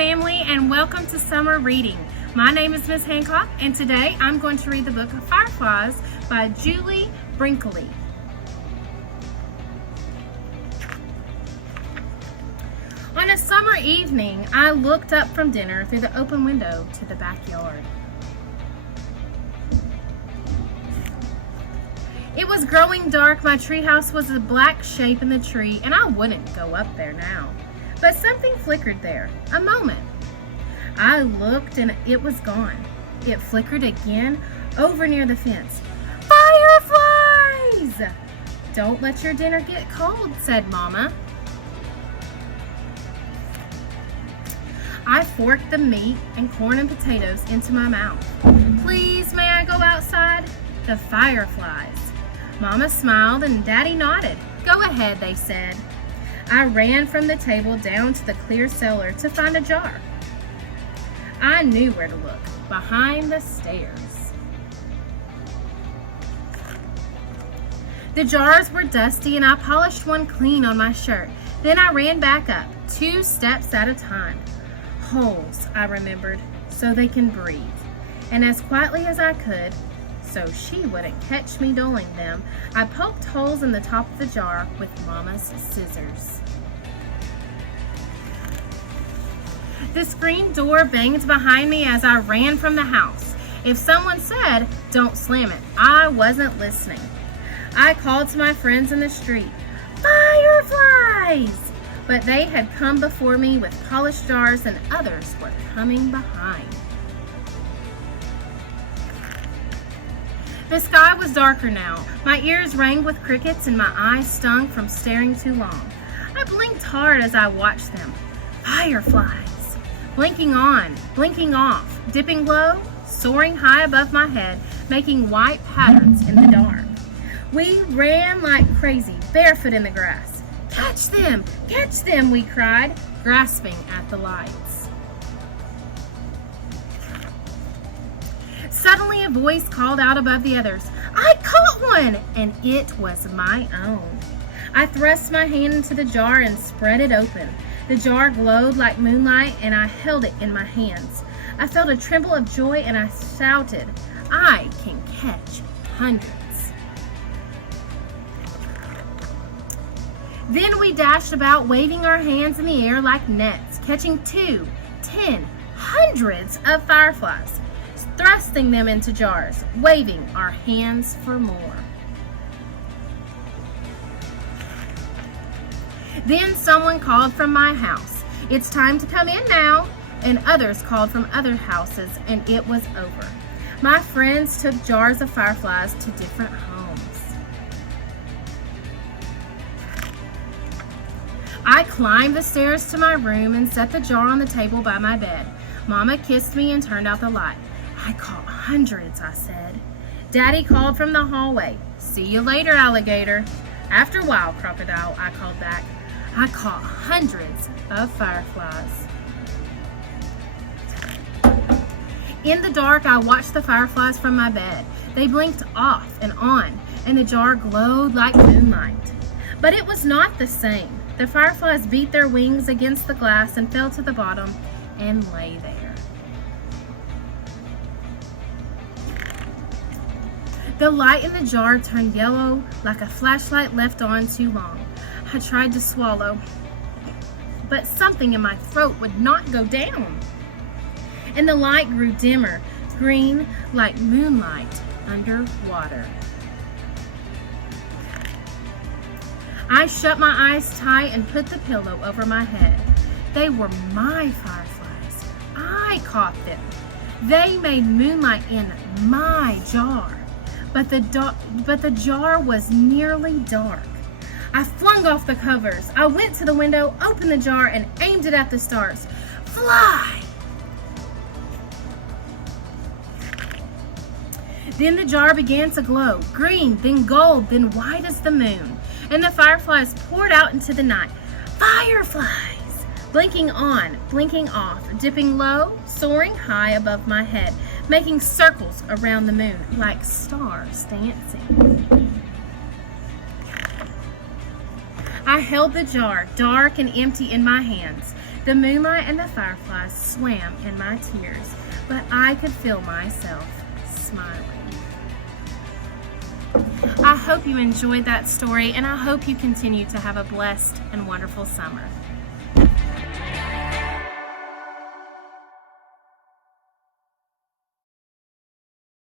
family, and welcome to Summer Reading. My name is Miss Hancock, and today I'm going to read the book of Fireflies by Julie Brinkley. On a summer evening, I looked up from dinner through the open window to the backyard. It was growing dark. My treehouse was a black shape in the tree, and I wouldn't go up there now. But something flickered there, a moment. I looked and it was gone. It flickered again over near the fence. Fireflies! Don't let your dinner get cold, said Mama. I forked the meat and corn and potatoes into my mouth. Please, may I go outside? The fireflies. Mama smiled and Daddy nodded. Go ahead, they said. I ran from the table down to the clear cellar to find a jar. I knew where to look, behind the stairs. The jars were dusty and I polished one clean on my shirt. Then I ran back up, 2 steps at a time. Holes, I remembered, so they can breathe. And as quietly as I could, so she wouldn't catch me doing them, I poked holes in the top of the jar with Mama's scissors. The screen door banged behind me as I ran from the house. If someone said, "Don't slam it," I wasn't listening. I called to my friends in the street, "Fireflies!" But they had come before me with polished jars and others were coming behind. The sky was darker now. My ears rang with crickets and my eyes stung from staring too long. I blinked hard as I watched them. Fireflies. Blinking on, blinking off, dipping low, soaring high above my head, making white patterns in the dark. We ran like crazy, barefoot in the grass. Catch them, we cried, grasping at the lights. Suddenly a voice called out above the others, I caught one, and it was my own. I thrust my hand into the jar and spread it open. The jar glowed like moonlight, and I held it in my hands. I felt a tremble of joy, and I shouted, I can catch hundreds. Then we dashed about, waving our hands in the air like nets, catching 2, 10, hundreds of fireflies, thrusting them into jars, waving our hands for more. Then someone called from my house, "It's time to come in now," and others called from other houses, and it was over. My friends took jars of fireflies to different homes. I climbed the stairs to my room and set the jar on the table by my bed. Mama kissed me and turned out the light. I caught hundreds, I said. Daddy called from the hallway. See you later, alligator. After a while, crocodile, I called back. I caught hundreds of fireflies. In the dark, I watched the fireflies from my bed. They blinked off and on, and the jar glowed like moonlight. But it was not the same. The fireflies beat their wings against the glass and fell to the bottom and lay there. The light in the jar turned yellow like a flashlight left on too long. I tried to swallow, but something in my throat would not go down. And the light grew dimmer, green like moonlight underwater. I shut my eyes tight and put the pillow over my head. They were my fireflies. I caught them. They made moonlight in my jar. But the jar was nearly dark. I flung off the covers. I went to the window, opened the jar, and aimed it at the stars. Fly! Then the jar began to glow, green, then gold, then white as the moon. And the fireflies poured out into the night. Fireflies! Blinking on, blinking off, dipping low, soaring high above my head, making circles around the moon like stars dancing. I held the jar, dark and empty, in my hands. The moonlight and the fireflies swam in my tears, but I could feel myself smiling. I hope you enjoyed that story, and I hope you continue to have a blessed and wonderful summer.